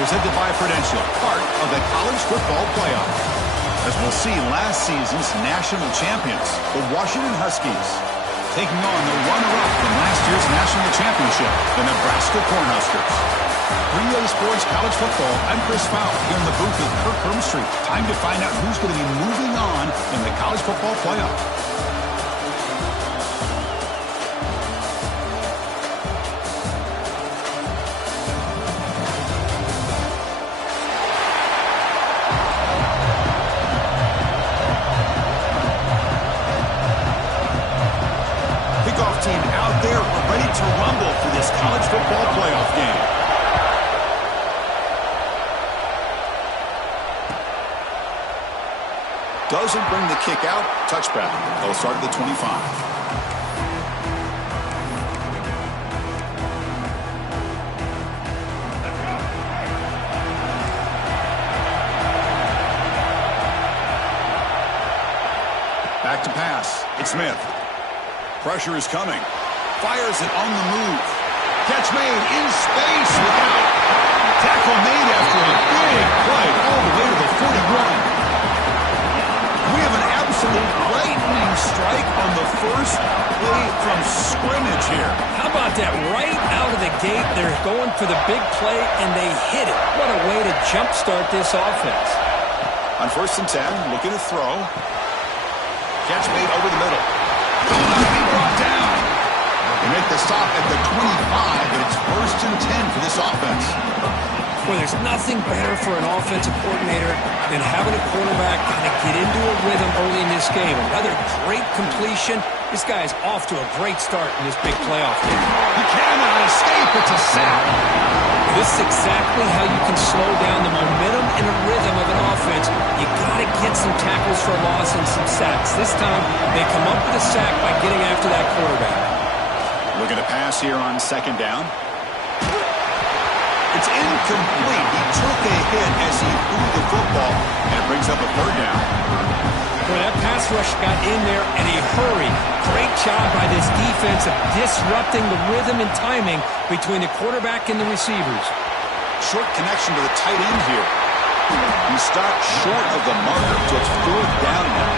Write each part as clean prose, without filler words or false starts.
presented by Prudential, part of the college football playoff. As we'll see, last season's national champions, the Washington Huskies, taking on the runner-up from last year's national championship, the Nebraska Cornhuskers. 3A Sports College Football, I'm Chris Fowler here in the booth with Kirk Hermstreet. Time to find out who's going to be moving on in the college football playoff. Team out there ready to rumble for this college football playoff game. Doesn't bring the kick out. Touchback. They'll start at the 25. Back to pass. It's Smith. Pressure is coming. Fires it on the move. Catch made in space without. Tackle made after a big play all the way to the 41. We have an absolute lightning strike on the first play from scrimmage here. How about that? Right out of the gate, they're going for the big play, and they hit it. What a way to jumpstart this offense. On 1st and 10, looking to throw. Catch made over the middle. Brought down. They make the stop at the 25, but it's 1st and 10 for this offense. Well, there's nothing better for an offensive coordinator than having a quarterback kind of get into a rhythm early in this game. Another great completion. This guy is off to a great start in this big playoff game. He cannot escape. It's a sack. This is exactly how you can slow down the momentum and the rhythm of an offense. You got to get some tackles for a loss and some sacks. This time, they come up with a sack by getting after that quarterback. Looking to pass here on 2nd down. It's incomplete. He took a hit as he threw the football, and it brings up a 3rd down. Well, that pass rush got in there in a hurry. Great job by this defense of disrupting the rhythm and timing between the quarterback and the receivers. Short connection to the tight end here. He stopped short of the marker, so it's 4th down now.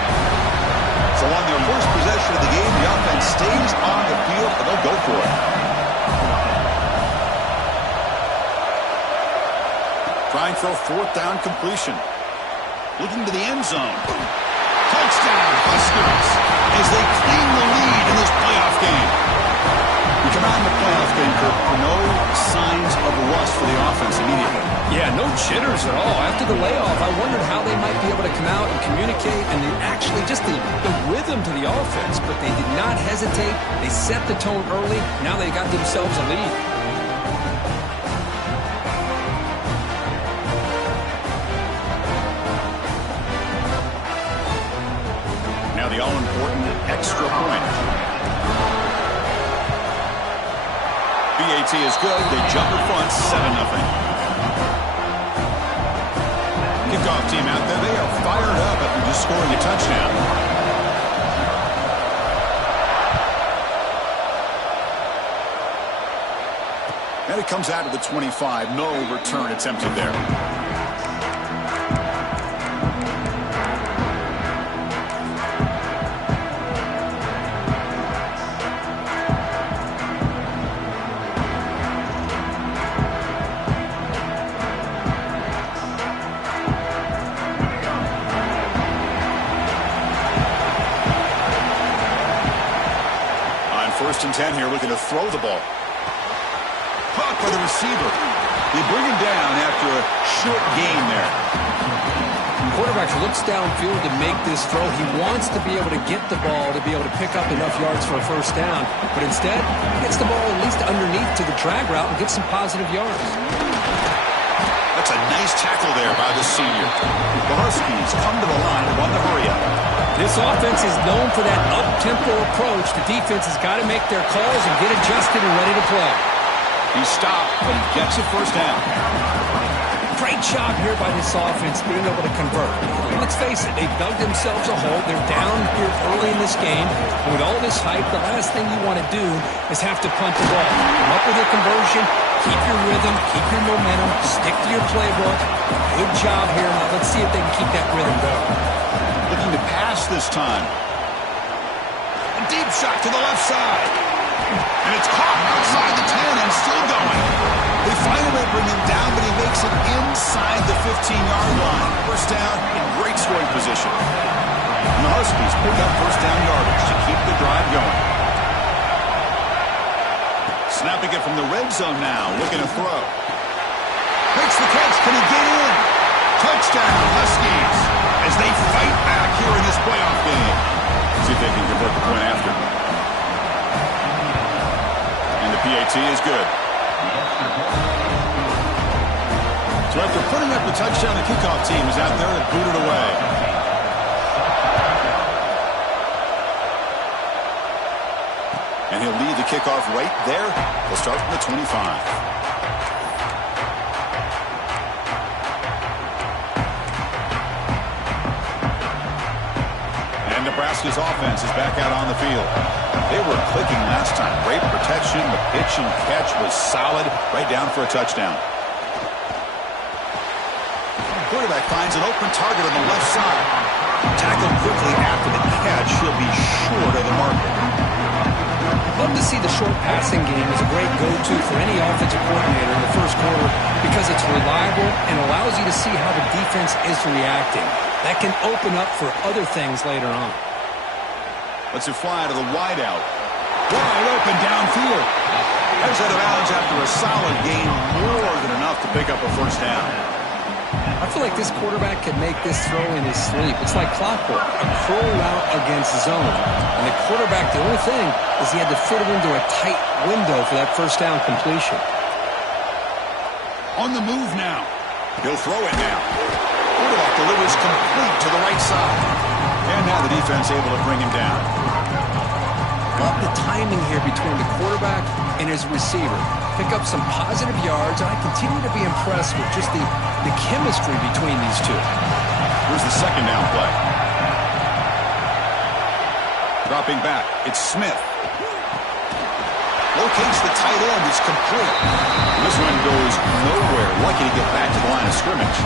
So on their first possession of the game, the offense stays on the field, and they'll go for it. Trying for a 4th down completion. Looking to the end zone. Touchdown, Huskers, as they claim the lead in this playoff game. We come out in the playoff game, Kirk, no signs of rust for the offense immediately. Yeah, no jitters at all. After the layoff, I wondered how they might be able to come out and communicate and actually just the rhythm to the offense. But they did not hesitate. They set the tone early. Now they got themselves a lead. Now the all-important extra point. BAT is good. They jump in front, 7-0. Kickoff team out there. They are fired up after just scoring a touchdown. And it comes out of the 25. No return attempted there. On 1st and 10 here, looking to throw the ball. Caught by the receiver. They bring him down after a short gain there. The quarterback looks downfield to make this throw. He wants to be able to get the ball to be able to pick up enough yards for a 1st down. But instead, he gets the ball at least underneath to the drag route and gets some positive yards. That's a nice tackle there by the senior. The Huskies come to the line and want to hurry up. This offense is known for that up-tempo approach. The defense has got to make their calls and get adjusted and ready to play. He stopped, but he gets a 1st down. Great job here by this offense being able to convert. Let's face it, they've dug themselves a hole. They're down here early in this game. And with all this hype, the last thing you want to do is have to punt the ball. Come up with a conversion, keep your rhythm, keep your momentum, stick to your playbook. Good job here. Now let's see if they can keep that rhythm going. Looking to pass this time. A deep shot to the left side. And it's caught outside the 10 and still going. They finally bring him down, but he makes it inside the 15-yard line. First down in great scoring position. And the Huskies pick up first down yardage to keep the drive going. Snapping it from the red zone now, looking to throw. Makes the catch. Can he get in? Touchdown, Huskies, as they fight back here in this playoff game. See if they can convert the point after. And the PAT is good. So after putting up the touchdown, the kickoff team is out there to boot it away. And he'll lead the kickoff right there. He'll start from the 25. Nebraska's offense is back out on the field. They were clicking last time. Great protection. The pitch and catch was solid. Right down for a touchdown. Quarterback finds an open target on the left side. Tackled quickly after the catch. He'll be short of the marker. Love to see the short passing game as a great go-to for any offensive coordinator in the first quarter because it's reliable and allows you to see how the defense is reacting. That can open up for other things later on. Let's it fly to the wideout. Wide open downfield. Heads out of bounds after a solid game, more than enough to pick up a first down. I feel like this quarterback could make this throw in his sleep. It's like clockwork, a curl route against zone. And the quarterback, the only thing is he had to fit it into a tight window for that first down completion. On the move now. He'll throw it now. Quarterback delivers complete to the right side. And now the defense able to bring him down. Love the timing here between the quarterback and his receiver. Pick up some positive yards, and I continue to be impressed with just the chemistry between these two. Here's the second down play. Dropping back, it's Smith. Locates the tight end, is complete. This one goes nowhere. Lucky to get back to the line of scrimmage.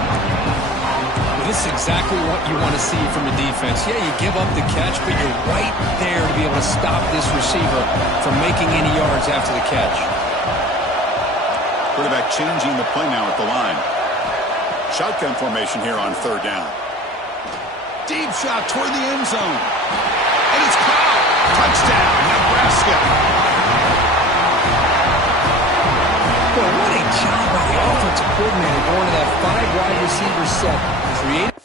This is exactly what you want to see from a defense. Yeah, you give up the catch, but you're right there to be able to stop this receiver from making any yards after the catch. Quarterback changing the play now at the line. Shotgun formation here on third down. Deep shot toward the end zone. And it's caught. Touchdown, Nebraska. Well, what a job by the offensive coordinator going to that 5-wide receiver set. Creative.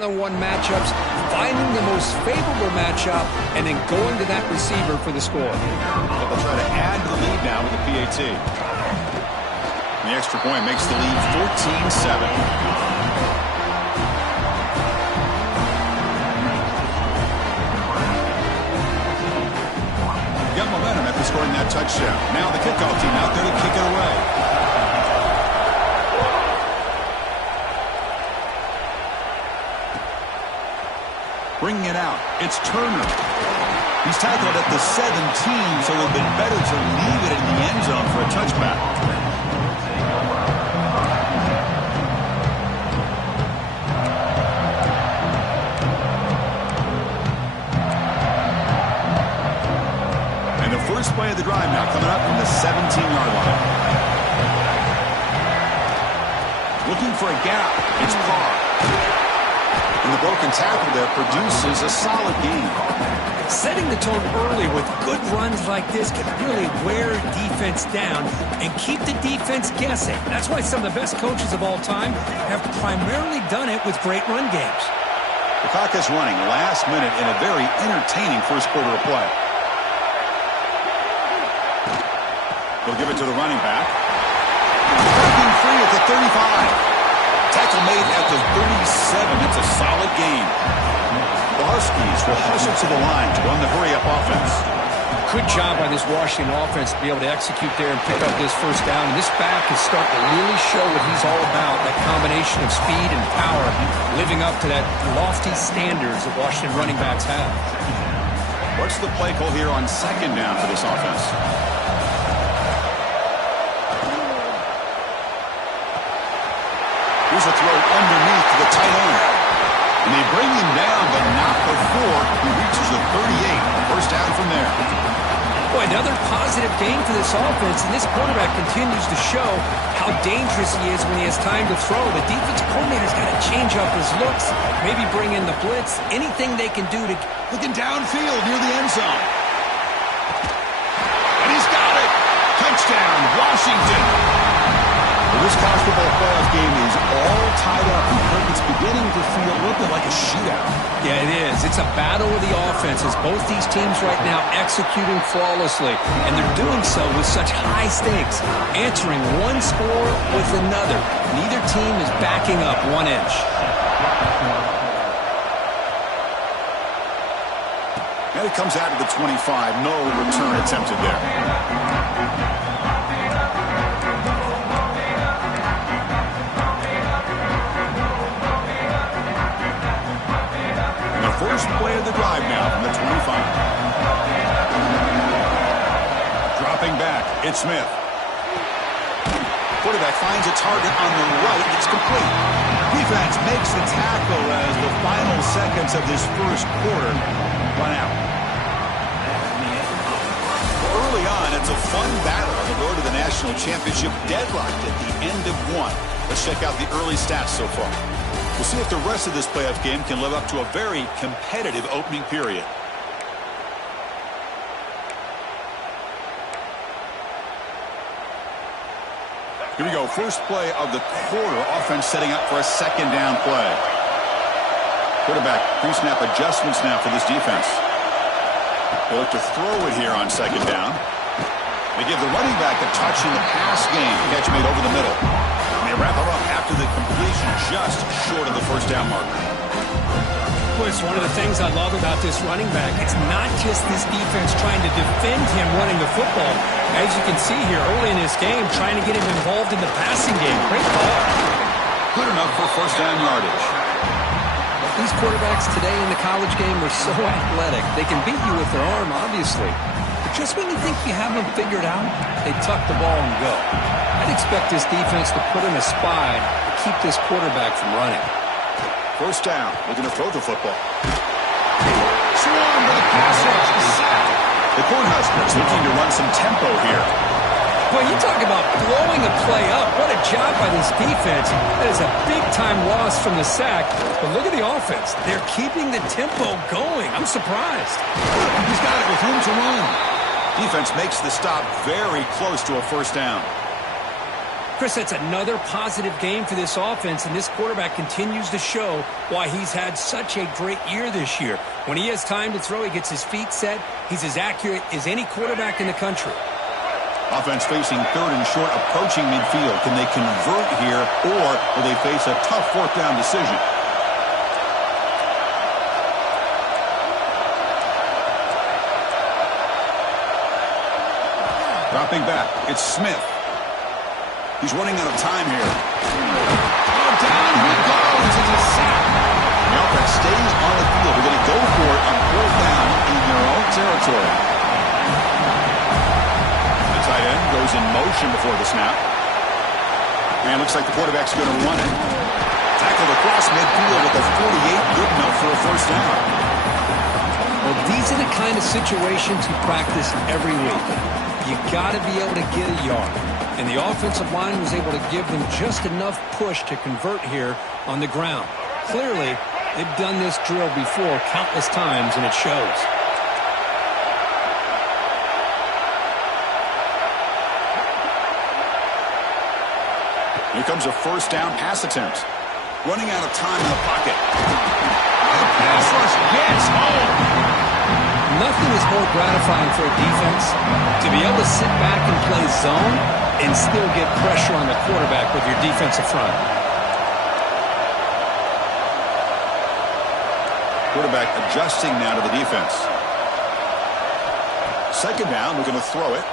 One-on-one matchups, finding the most favorable matchup, and then going to that receiver for the score. They'll try to add to the lead now with the PAT. The extra point makes the lead 14-7. Got momentum after scoring that touchdown. Now the kickoff team out there to kick it away. Bringing it out, it's Turner. He's tackled at the 17, so it would have been better to leave it in the end zone for a touchback. And the first play of the drive now coming up from the 17-yard line. Looking for a gap, it's Carr. And the broken tackle there produces a solid gain. Setting the tone early with good runs like this can really wear defense down and keep the defense guessing. That's why some of the best coaches of all time have primarily done it with great run games. The clock is running last minute in a very entertaining first quarter of play. They'll give it to the running back. Breaking free at the 35. Tackle made at the 37. It's a solid gain. The Huskies will hustle to the line to run the hurry-up offense. Good job by this Washington offense to be able to execute there and pick up this first down. And this back is starting to really show what he's all about, that combination of speed and power, living up to that lofty standards that Washington running backs have. What's the play call here on second down for this offense? Here's a throw underneath to the tight end. And they bring him down, but not before he reaches the 38. First down from there. Boy, another positive gain for this offense, and this quarterback continues to show how dangerous he is when he has time to throw. The defensive coordinator's got to change up his looks, maybe bring in the blitz, anything they can do to... Looking downfield near the end zone. And he's got it. Touchdown, Washington. Well, this college football playoff game is all tied up. It's beginning to feel a little bit like a shootout. Yeah, it is. It's a battle of the offenses. Both these teams right now executing flawlessly, and they're doing so with such high stakes, answering one score with another. Neither team is backing up 1 inch. And it comes out of the 25. No return attempted there. First play of the drive now from the 25. Dropping back, it's Smith. Quarterback finds a target on the right. It's complete. Defense makes the tackle as the final seconds of this first quarter run out. Early on, it's a fun battle on the road to the national championship, deadlocked at the end of one. Let's check out the early stats so far. We'll see if the rest of this playoff game can live up to a very competitive opening period. Here we go. First play of the quarter. Offense setting up for a second down play. Quarterback pre-snap adjustments now for this defense. They look to throw it here on second down. They give the running back a touch in the pass game. Catch made over the middle. They wrap it up after the completion, just short of the first down marker. Well, it's one of the things I love about this running back. It's not just this defense trying to defend him running the football. As you can see here early in this game, trying to get him involved in the passing game. Great ball. Good enough for first down yardage. These quarterbacks today in the college game are so athletic. They can beat you with their arm, obviously. But just when you think you have them figured out, they tuck the ball and go. I'd expect this defense to put in a spy to keep this quarterback from running. First down, looking to throw the football. Swarm with a pass rush, the sack. The Cornhuskers looking to run some tempo here. Boy, you talk about blowing a play up. What a job by this defense. That is a big-time loss from the sack. But look at the offense. They're keeping the tempo going. I'm surprised. He's got it with room to run. Defense makes the stop very close to a first down. Chris, that's another positive game for this offense, and this quarterback continues to show why he's had such a great year this year. When he has time to throw, he gets his feet set. He's as accurate as any quarterback in the country. Offense facing third and short, approaching midfield. Can they convert here, or will they face a tough fourth down decision? Dropping back, it's Smith. He's running out of time here. Oh, down he goes. It's a sack. The offense stays on the field. We're going to go motion before the snap. And looks like the quarterback's going to run it. Tackled across midfield with the 48, good enough for a first down. Well, these are the kind of situations you practice every week. You got to be able to get a yard. And the offensive line was able to give them just enough push to convert here on the ground. Clearly, they've done this drill before countless times, and it shows. Here comes a first down pass attempt. Running out of time in the pocket. The pass rush gets home. Nothing is more gratifying for a defense to be able to sit back and play zone and still get pressure on the quarterback with your defensive front. Quarterback adjusting now to the defense. Second down, we're going to throw it.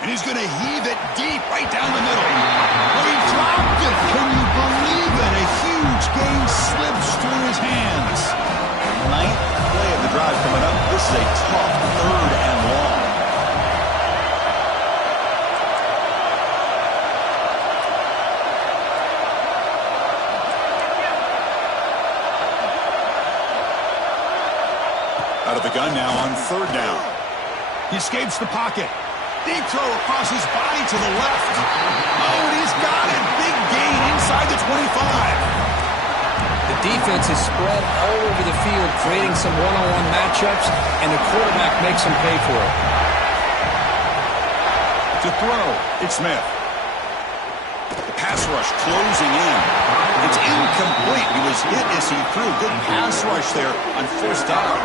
And he's going to heave it deep right down the middle. Oh, he dropped it. Can you believe it? A huge game slips through his hands. Ninth play of the drive coming up. This is a tough third and long. Out of the gun now on third down. He escapes the pocket. Deep throw across his body to the left. Oh, and he's got it. Big gain inside the 25. The defense is spread all over the field, creating some one-on-one matchups, and the quarterback makes them pay for it. To throw, it's Smith. The pass rush closing in. It's incomplete. He was hit as he threw. Good pass rush there on first down.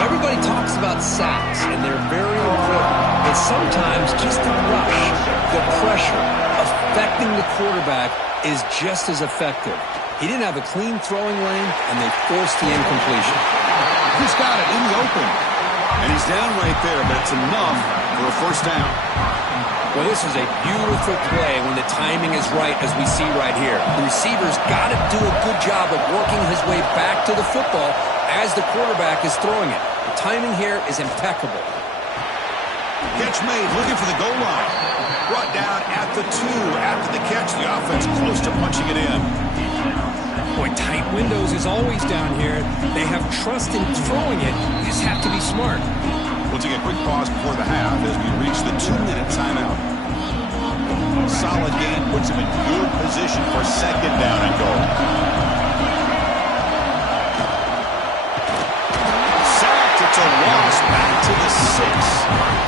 Everybody talks about sacks, and they're very important. But sometimes just the rush, the pressure, affecting the quarterback is just as effective. He didn't have a clean throwing lane, and they forced the incompletion. He's got it in the open. And he's down right there, but it's enough for a first down. Well, this is a beautiful play when the timing is right, as we see right here. The receiver's got to do a good job of working his way back to the football as the quarterback is throwing it. The timing here is impeccable. Catch made, looking for the goal line. Brought down at the 2 after the catch. The offense close to punching it in. Boy, tight windows is always down here. They have trust in throwing it. You just have to be smart. We'll take a quick pause before the half as we reach the 2-minute timeout. Solid gain puts him in good position for second down and goal. Sacked, it's a loss back to the 6.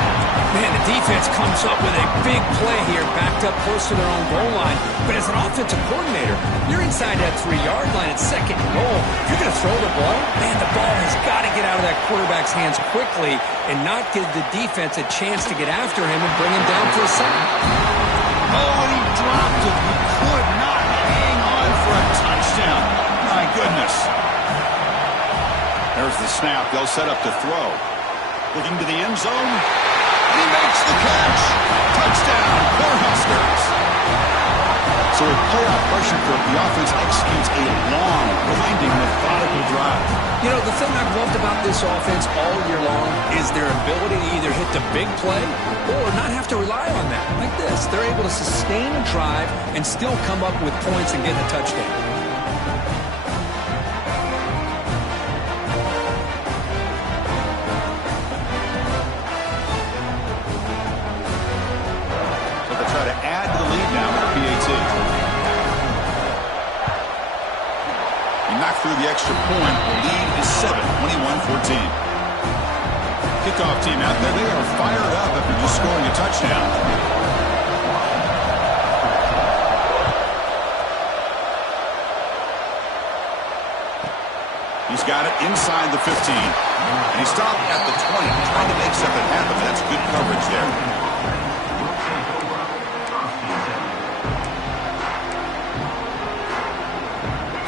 Man, the defense comes up with a big play here, backed up close to their own goal line. But as an offensive coordinator, you're inside that 3-yard line at second and goal. If you're going to throw the ball, man, the ball has got to get out of that quarterback's hands quickly and not give the defense a chance to get after him and bring him down for a sack. Oh, and he dropped it. He could not hang on for a touchdown. My goodness. There's the snap. They'll set up to throw. Looking to the end zone. And he makes the catch. Touchdown, Cornhuskers. So with playoff pressure for the offense executes a long, winding, methodical drive. You know, the thing I've loved about this offense all year long is their ability to either hit the big play or not have to rely on that. Like this, they're able to sustain a drive and still come up with points and get a touchdown. Through the extra point, the lead is 7, 21-14. Kickoff team out there, they are fired up after just scoring a touchdown. He's got it inside the 15. And he stopped at the 20, trying to make something happen. That's good coverage there.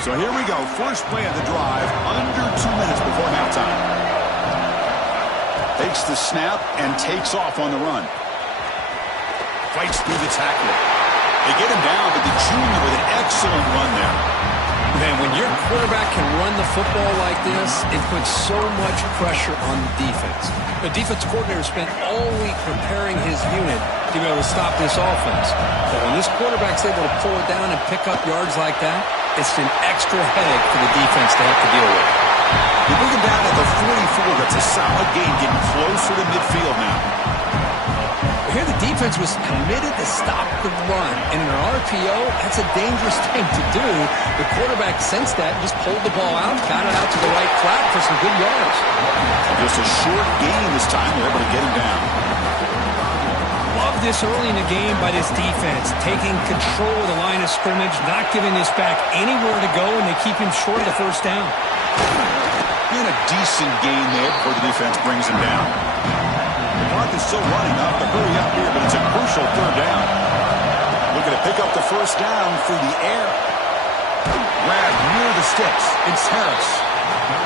So here we go. First play of the drive, under 2 minutes before halftime. Takes the snap and takes off on the run. Fights through the tackle. They get him down, but the junior with an excellent run there. Man, when Your quarterback can run the football like this. It puts so much pressure on the defense. The defense coordinator spent all week preparing his unit to be able to stop this offense. But when this quarterback's able to pull it down and pick up yards like that, it's an extra headache for the defense to have to deal with. You bring him down at the 44. That's a solid gain, getting closer to midfield now. Here the defense was committed to stop the run. And in an RPO, that's a dangerous thing to do. The quarterback sensed that and just pulled the ball out, got it out to the right flat for some good yards. Just a short gain this time. They're able to get him down. Love this early in the game by this defense, taking control of the line of scrimmage, not giving this back anywhere to go, and they keep him short of the first down. And a decent gain there before the defense brings him down. The clock is still running up to hurry up here, but it's a crucial third down. Looking to pick up the first down through the air. Grab near the sticks. It's Harris.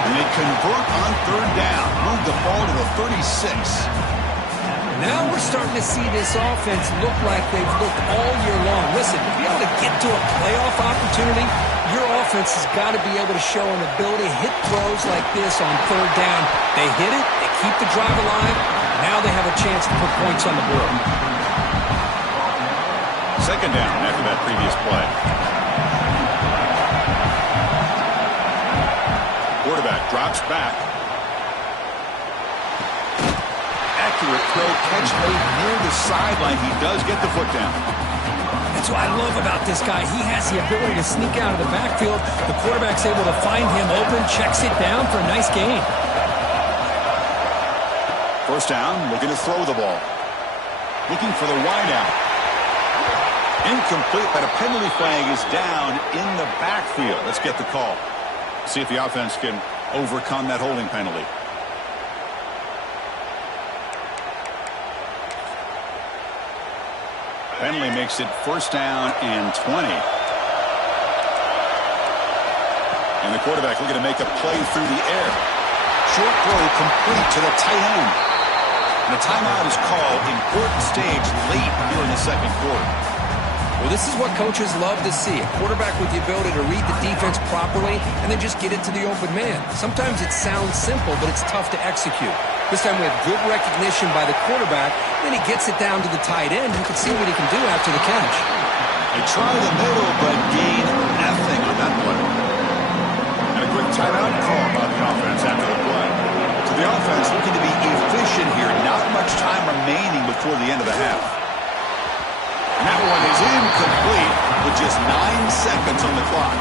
And they convert on third down. Move the ball to the 36. Now we're starting to see this offense look like they've looked all year long. Listen, to be able to get to a playoff opportunity, your offense has got to be able to show an ability to hit throws like this on third down. They hit it, they keep the drive alive. Now they have a chance to put points on the board. Second down after that previous play. Quarterback drops back. Accurate throw, catch made near the sideline. He does get the foot down. That's what I love about this guy. He has the ability to sneak out of the backfield. The quarterback's able to find him open, checks it down for a nice gain. First down, looking to throw the ball. Looking for the wideout. Incomplete, but a penalty flag is down in the backfield. Let's get the call. See if the offense can overcome that holding penalty. Penalty makes it first down and 20. And the quarterback looking to make a play through the air. Short throw complete to the tight end. And a timeout is called. Important stage late here in the second quarter. Well, this is what coaches love to see. A quarterback with the ability to read the defense properly and then just get it to the open man. Sometimes it sounds simple, but it's tough to execute. This time we have good recognition by the quarterback. Then he gets it down to the tight end. You can see what he can do after the catch. They try the middle, but gain nothing on that play. And a quick timeout call by the offense after the play. So the offense looking to be efficient here. Not much time remaining before the end of the half. And that one is incomplete with just 9 seconds on the clock.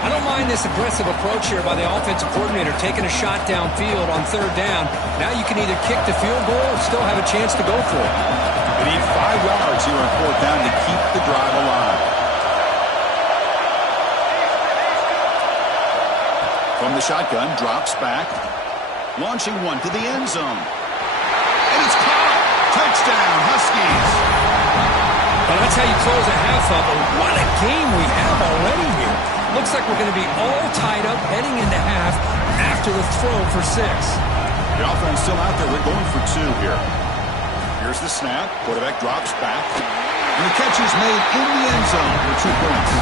I don't mind this aggressive approach here by the offensive coordinator, taking a shot downfield on third down. Now you can either kick the field goal or still have a chance to go for it. They need 5 yards here on fourth down to keep the drive alive. From the shotgun, drops back. Launching one to the end zone. And it's caught. Touchdown, Huskies. Well, that's how you close a half up. But what a game we have already here. Looks like we're going to be all tied up heading into half after the throw for 6. The offense still out there. We're going for 2 here. Here's the snap. Quarterback drops back. And the catch is made in the end zone for 2 points.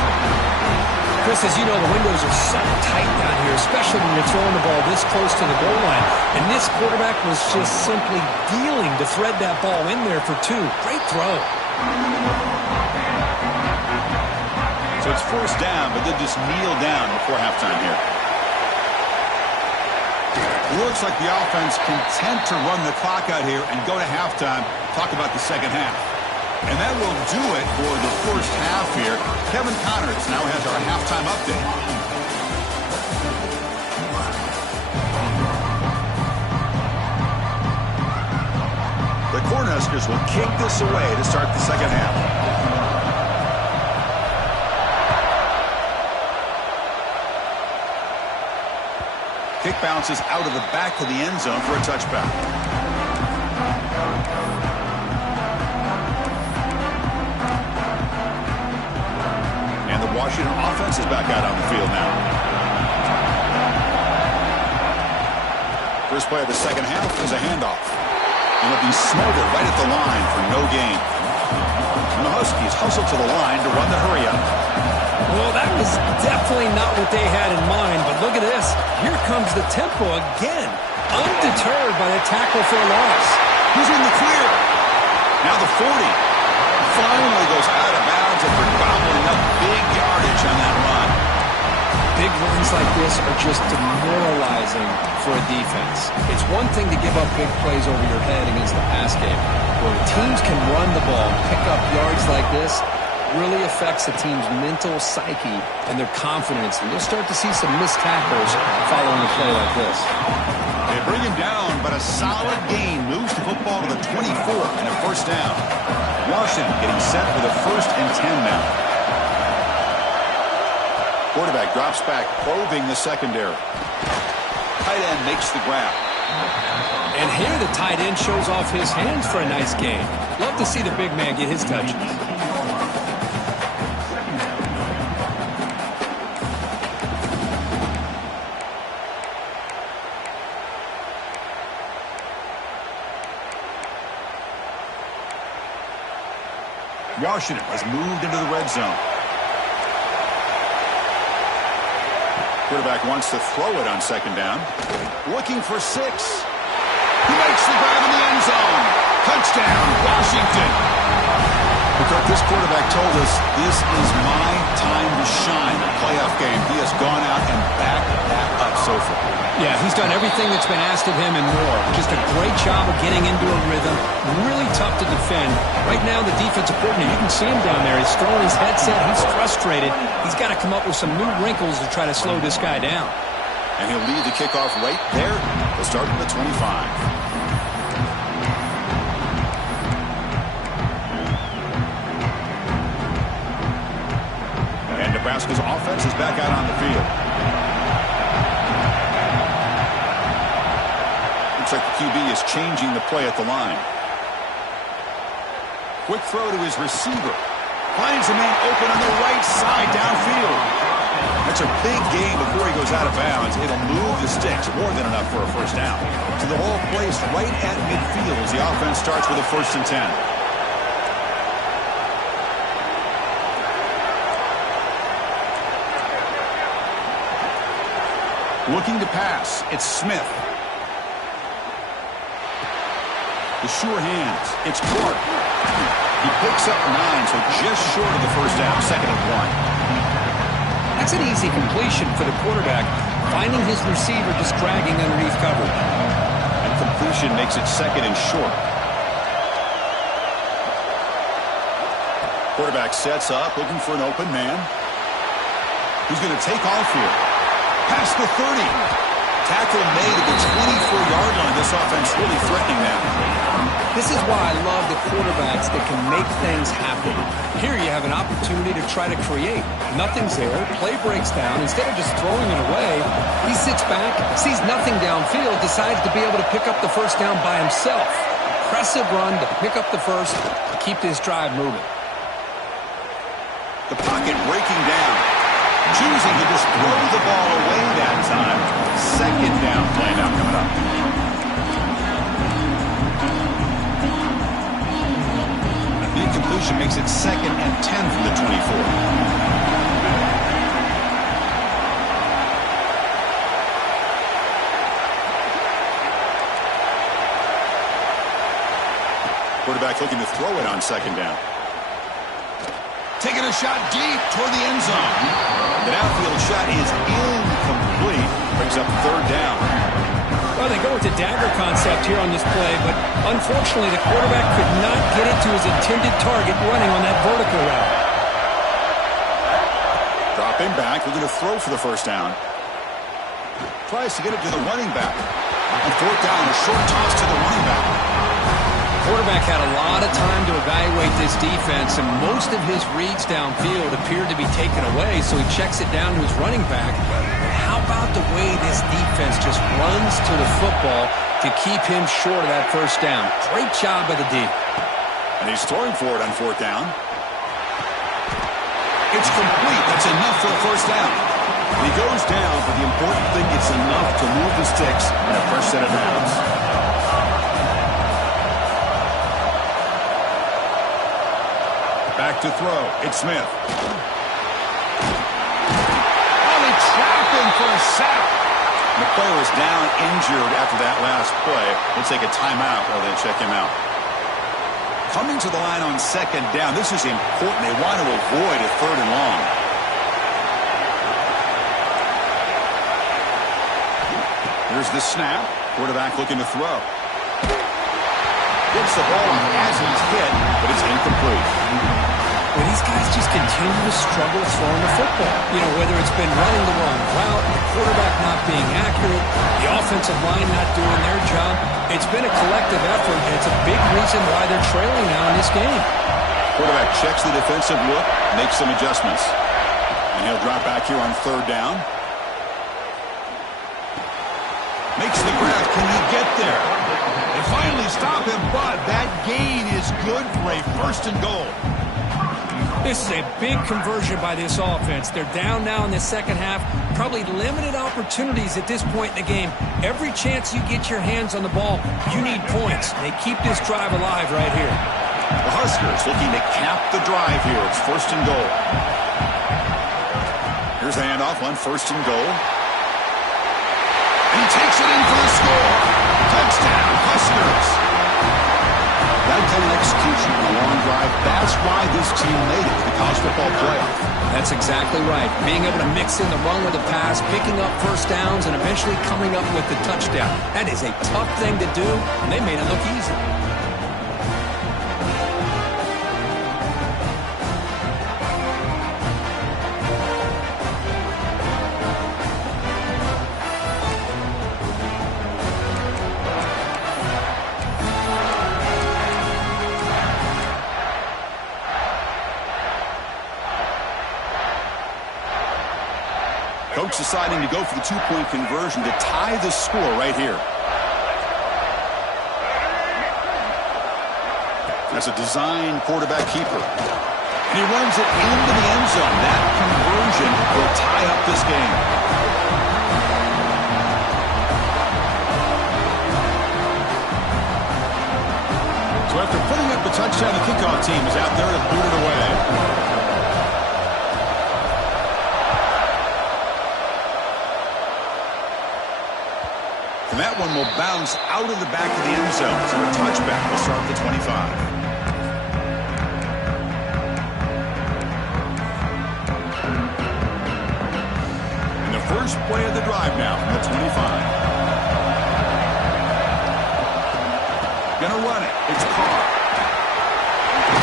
Chris, as you know, the windows are so tight down here, especially when you're throwing the ball this close to the goal line. And this quarterback was just simply dealing to thread that ball in there for 2. Great throw. So it's first down, but they'll just kneel down before halftime here. It looks like the offense content to run the clock out here and go to halftime. Talk about the second half. And that will do it for the first half here. Kevin Connors now has our halftime update. The Cornhuskers will kick this away to start the second half. Kick bounces out of the back to the end zone for a touchback. And the Washington offense is back out on the field now. First play of the second half is a handoff. And it'll be smothered right at the line for no gain. And the Huskies hustle to the line to run the hurry up. Well, that was depth Definitely not what they had in mind, but look at this. Here comes the tempo again. Undeterred by the tackle for a loss. He's in the clear. Now the 40. Finally goes out of bounds after gobbling up big yardage on that run. Big runs like this are just demoralizing for a defense. It's one thing to give up big plays over your head against the pass game. When teams can run the ball, pick up yards like this, really affects the team's mental psyche and their confidence. And you'll start to see some missed tackles following a play like this. They bring him down, but a solid gain moves the football to the 24 and a first down. Washington getting set for the 1st and 10 now. Quarterback drops back, probing the secondary. Tight end makes the grab. And here the tight end shows off his hands for a nice gain. Love to see the big man get his touches. Washington has moved into the red zone. Quarterback wants to throw it on 2nd down. Looking for 6. He makes the grab in the end zone. Touchdown, Washington. Because this quarterback told us this is my time to shine. The playoff game, he has gone out and backed that up so far. Yeah, he's done everything that's been asked of him and more. Just a great job of getting into a rhythm. Really tough to defend. Right now, the defensive coordinator, you can see him down there. He's throwing his headset. He's frustrated. He's got to come up with some new wrinkles to try to slow this guy down. And he'll lead the kickoff right there. He'll start at the 25. And Nebraska's offense is back out on the field. Looks like the QB is changing the play at the line. Quick throw to his receiver. Finds a man open on the right side downfield. That's a big gain before he goes out of bounds. It'll move the sticks more than enough for a first down. So the ball placed right at midfield as the offense starts with a 1st and 10. Looking to pass. It's Smith. The sure hands. It's Clark. He picks up 9, so just short of the first down. 2nd and 1. That's an easy completion for the quarterback, finding his receiver just dragging underneath coverage. And completion makes it 2nd and short. Quarterback sets up, looking for an open man. Who's going to take off here? Past the 30. Tackle made at the 24-yard line. This offense really threatening now. This is why I love the quarterbacks that can make things happen. Here you have an opportunity to try to create. Nothing's there. Play breaks down. Instead of just throwing it away, he sits back, sees nothing downfield, decides to be able to pick up the first down by himself. Impressive run to pick up the first, to keep this drive moving. The pocket breaking down. Choosing to just throw the ball away that time. 2nd down play now coming up. The incompletion makes it 2nd and 10 from the 24. Quarterback looking to throw it on 2nd down. Taking a shot deep toward the end zone. The downfield shot is incomplete. Brings up 3rd down. Well, they go with the dagger concept here on this play, but unfortunately the quarterback could not get it to his intended target running on that vertical route. Dropping back, looking to throw for the first down. Tries to get it to the running back. On 4th down, a short toss to the running back. Quarterback had a lot of time to evaluate this defense, and most of his reads downfield appeared to be taken away, so he checks it down to his running back. But how about the way this defense just runs to the football to keep him short of that first down? Great job by the D. And he's throwing for it on 4th down. It's complete. That's enough for a first down. He goes down, but the important thing, it's enough to move the sticks in a fresh set of downs. Back to throw. It's Smith. The player is down injured after that last play. We'll take a timeout while they check him out. Coming to the line on second down. This is important. They want to avoid a third and long. Here's the snap. Quarterback looking to throw. Gets the ball as he's hit, but it's incomplete. Well, these guys just continue to struggle throwing the football. You know, whether it's been running the wrong route, the quarterback not being accurate, the offensive line not doing their job. It's been a collective effort, and it's a big reason why they're trailing now in this game. Quarterback checks the defensive look, makes some adjustments. And he'll drop back here on third down. Makes the grab. Can he get there? They finally stop him, but that gain is good for a first and goal. This is a big conversion by this offense. They're down now in the second half. Probably limited opportunities at this point in the game. Every chance you get your hands on the ball, you need points. They keep this drive alive right here. The Huskers looking to cap the drive here. It's first and goal. Here's the handoff on first and goal. And he takes it in for the score. Touchdown, Huskers. That kind of execution on a long drive, that's why this team made it to the college football playoff. That's exactly right. Being able to mix in the run or the pass, picking up first downs, and eventually coming up with the touchdown. That is a tough thing to do, and they made it look easy. Coach deciding to go for the two-point conversion to tie the score right here. That's a design quarterback keeper. And he runs it into the end zone. That conversion will tie up this game. So after putting up the touchdown, the kickoff team is out there to boot it away. And that one will bounce out of the back of the end zone. So a touchback will start the 25. And the first play of the drive now from the 25. Gonna run it. It's Carr.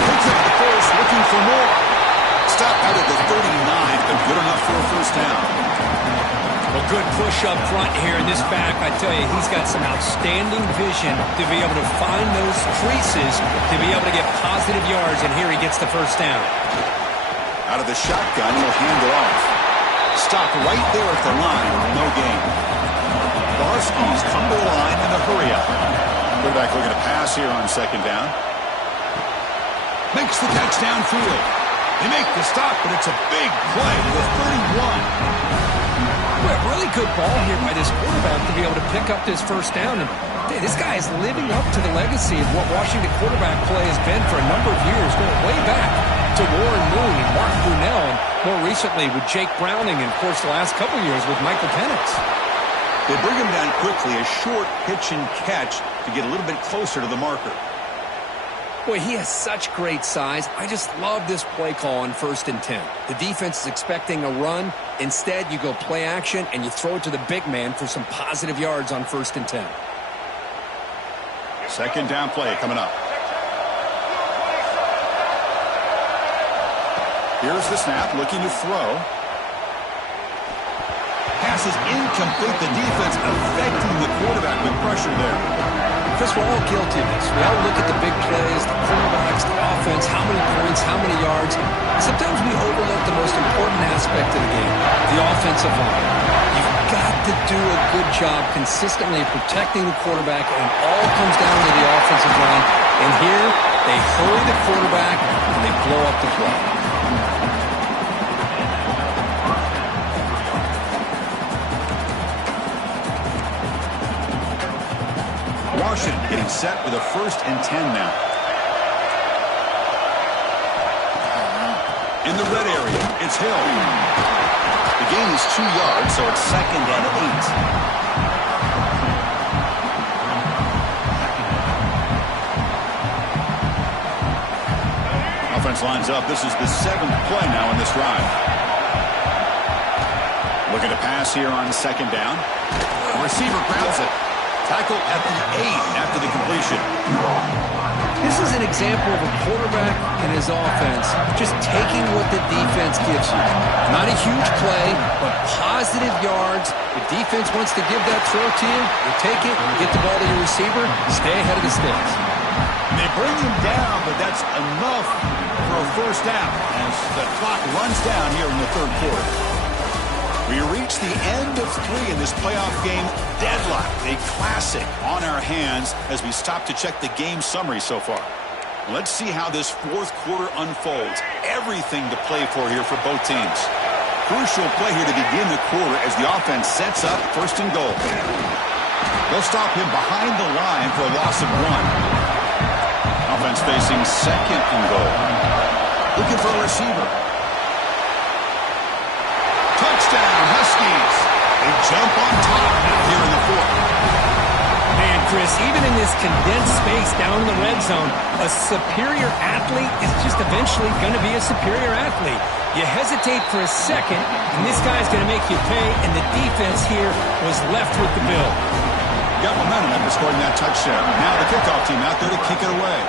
Picks up the first, looking for more. Stop out of the 39, but good enough for a first down. A good push up front here in this back. I tell you, he's got some outstanding vision to be able to find those creases, to be able to get positive yards, and here he gets the first down. Out of the shotgun, he'll hand it off. Stop right there at the line, no gain. The Huskies come to the line in a hurry up. Quarterback looking to pass here on second down. Makes the catch downfield. They make the stop, but it's a big play to the 31. Really good ball here by this quarterback to be able to pick up this first down. And hey, this guy is living up to the legacy of what Washington quarterback play has been for a number of years, going way back to Warren Moon and Mark Brunell, and more recently with Jake Browning, and of course the last couple years with Michael Penix. They bring him down quickly, a short pitch and catch to get a little bit closer to the marker. Boy, he has such great size. I just love this play call on 1st and 10. The defense is expecting a run. Instead, you go play action, and you throw it to the big man for some positive yards on 1st and 10. Second down play coming up. Here's the snap, looking to throw. Pass is incomplete. The defense affecting the quarterback with pressure there. Chris, we're all guilty of this. We all look at the big plays, the quarterbacks, the offense, how many points, how many yards. Sometimes we overlook the most important aspect of the game, the offensive line. You've got to do a good job consistently protecting the quarterback, and it all comes down to the offensive line. And here, they hurry the quarterback, and they blow up the play. Washington getting set with a 1st and 10 now. In the red area, it's Hill. The gain is 2 yards, so it's 2nd and 8. Offense lines up. This is the 7th play now in this drive. Looking to pass here on 2nd down. The receiver grabs it. Tackle at the 8 after the completion. This is an example of a quarterback and his offense just taking what the defense gives you. Not a huge play, but positive yards. The defense wants to give that throw to you. You take it, you get the ball to your receiver, stay ahead of the sticks. And they bring him down, but that's enough for a first down as the clock runs down here in the 3rd quarter. We reach the end of 3 in this playoff game. Deadlock, a classic on our hands as we stop to check the game summary so far. Let's see how this 4th quarter unfolds. Everything to play for here for both teams. Crucial play here to begin the quarter as the offense sets up 1st and goal. They'll stop him behind the line for a loss of 1. Offense facing 2nd and goal. Looking for a receiver. Touchdown, Huskies. They jump on top now here in the 4th. Man, Chris, even in this condensed space down in the red zone, a superior athlete is just eventually going to be a superior athlete. You hesitate for a second, and this guy's going to make you pay, and the defense here was left with the bill. Got momentum after scoring that touchdown. Now the kickoff team out there to kick it away.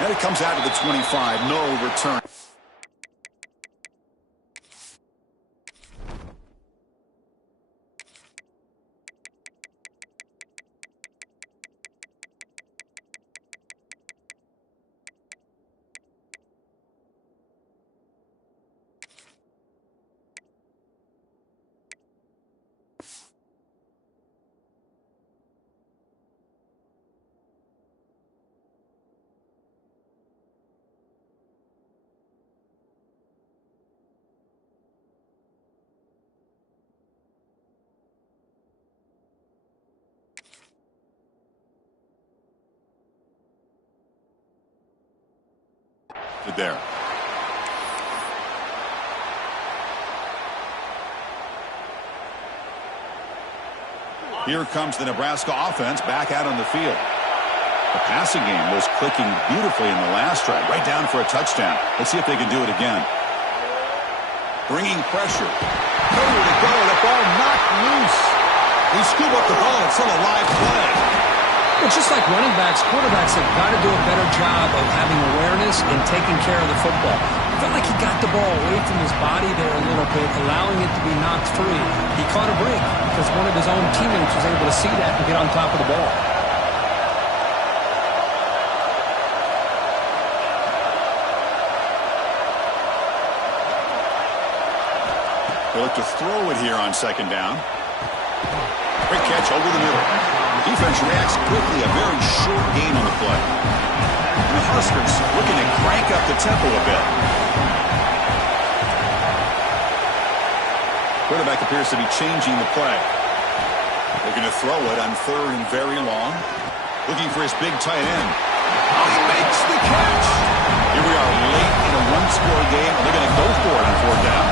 And it comes out to the 25. No return. There. Here comes the Nebraska offense back out on the field. The passing game was clicking beautifully in the last drive, right down for a touchdown. Let's see if they can do it again. Bringing pressure. Nowhere to go. The ball knocked loose. They scoop up the ball. It's still a live play. Well, just like running backs, quarterbacks have got to do a better job of having awareness and taking care of the football. I felt like he got the ball away from his body there a little bit, allowing it to be knocked free. He caught a break because one of his own teammates was able to see that and get on top of the ball. They look to throw it here on 2nd down. Quick catch over the middle. The defense reacts quickly, a very short gain on the play. And the Huskers looking to crank up the tempo a bit. Quarterback appears to be changing the play. Looking to throw it on 3rd and very long. Looking for his big tight end. Oh, he makes the catch. Here we are late in a 1-score game. They're going to go for it on 4th down.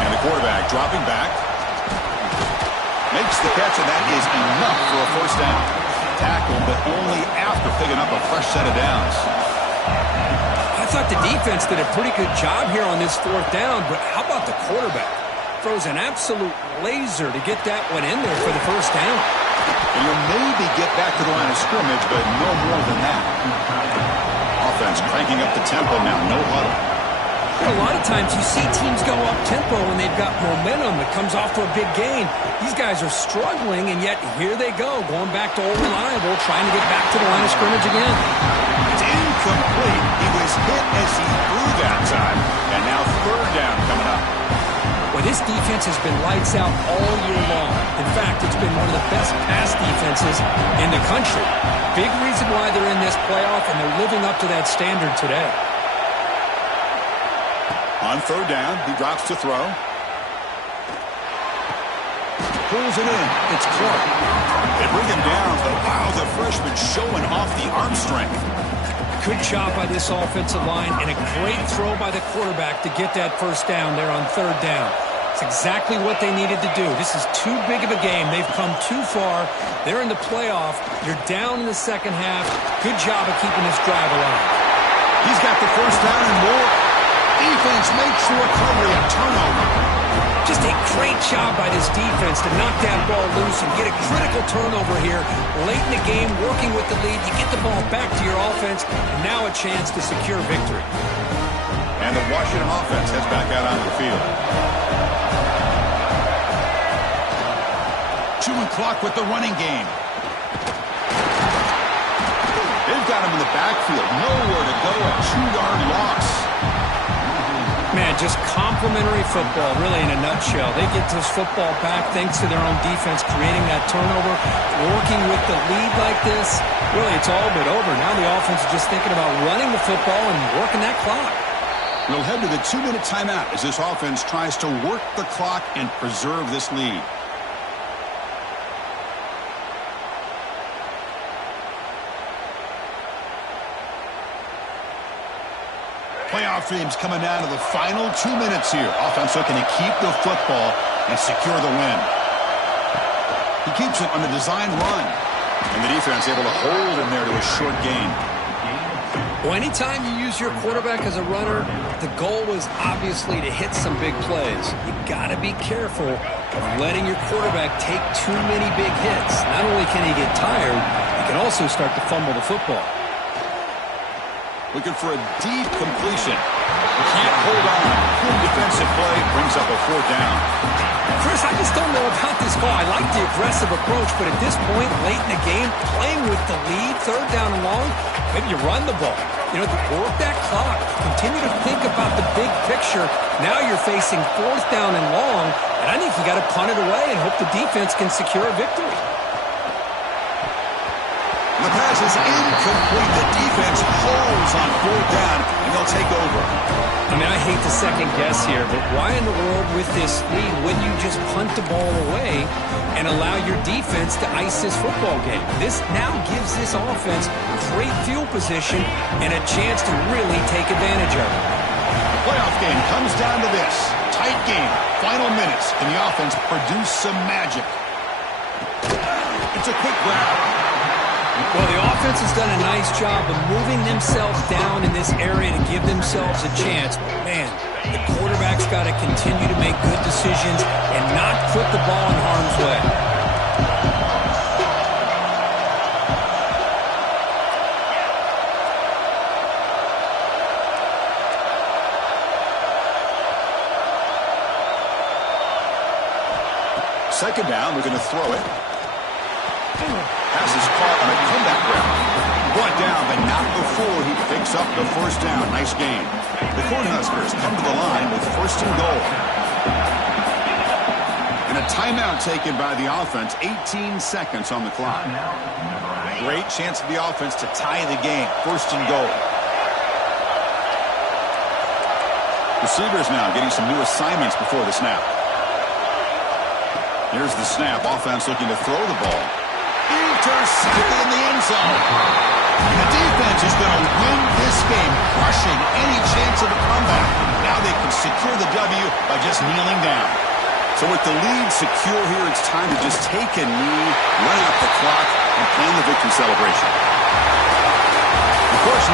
And the quarterback dropping back. Makes the catch, and that is enough for a 1st down. Tackle, but only after picking up a fresh set of downs. I thought the defense did a pretty good job here on this 4th down, but how about the quarterback? Throws an absolute laser to get that one in there for the 1st down. And you'll maybe get back to the line of scrimmage, but no more than that. Offense cranking up the tempo now, no huddle. A lot of times you see teams go up-tempo when they've got momentum that comes off for a big gain. These guys are struggling, and yet here they go, going back to old reliable, trying to get back to the line of scrimmage again. It's incomplete. He was hit as he threw that time, and now 3rd down coming up. Well, this defense has been lights out all year long. In fact, it's been one of the best pass defenses in the country. Big reason why they're in this playoff, and they're living up to that standard today. On 3rd down, he drops to throw. Pulls it in. It's Clark. They bring him down, but wow, the freshman showing off the arm strength. Good job by this offensive line and a great throw by the quarterback to get that 1st down there on 3rd down. It's exactly what they needed to do. This is too big of a game. They've come too far. They're in the playoff. You're down in the second half. Good job of keeping this drive alive. He's got the first down and more. Defense makes the recovery, a turnover. Just a great job by this defense to knock that ball loose and get a critical turnover here. Late in the game, working with the lead, you get the ball back to your offense, and now a chance to secure victory. And the Washington offense heads back out onto the field. Chewing clock with the running game. They've got him in the backfield. Nowhere to go. A 2-yard loss. Man, just complimentary football, really, in a nutshell. They get this football back thanks to their own defense, creating that turnover, working with the lead like this. Really, it's all but over. Now the offense is just thinking about running the football and working that clock. We'll head to the 2-minute timeout as this offense tries to work the clock and preserve this lead. Playoff teams coming down to the final 2 minutes here. Offense looking to keep the football and secure the win. He keeps it on the design run. And the defense able to hold him there to a short gain. Well, anytime you use your quarterback as a runner, the goal is obviously to hit some big plays. You got to be careful of letting your quarterback take too many big hits. Not only can he get tired, he can also start to fumble the football. Looking for a deep completion. Can't hold on. Good defensive play. Brings up a 4th down. Chris, I just don't know about this call. I like the aggressive approach, but at this point, late in the game, playing with the lead, 3rd down and long, maybe you run the ball. You know, work that clock. Continue to think about the big picture. Now you're facing 4th down and long, and I think you got to punt it away and hope the defense can secure a victory. The pass is incomplete. The defense holds on 4th down, and they'll take over. I mean, I hate to second guess here, but why in the world with this lead wouldn't you just punt the ball away and allow your defense to ice this football game? This now gives this offense great field position and a chance to really take advantage of it. The playoff game comes down to this. Tight game. Final minutes. Can the offense produce some magic? It's a quick grab. Well, the offense has done a nice job of moving themselves down in this area to give themselves a chance. Man, the quarterback's got to continue to make good decisions and not put the ball in harm's way. Second down, we're going to throw it. Pass is caught on a comeback route. Brought down, but not before he picks up the 1st down. Nice game. The Cornhuskers come to the line with 1st and goal. And a timeout taken by the offense. 18 seconds on the clock. Great chance for the offense to tie the game. 1st and goal. Receivers now getting some new assignments before the snap. Here's the snap. Offense looking to throw the ball. Intercepted in the end zone. The defense is going to win this game, crushing any chance of a comeback. Now they can secure the W by just kneeling down. So with the lead secure here, it's time to just take a knee, run out the clock, and plan the victory celebration. Of course,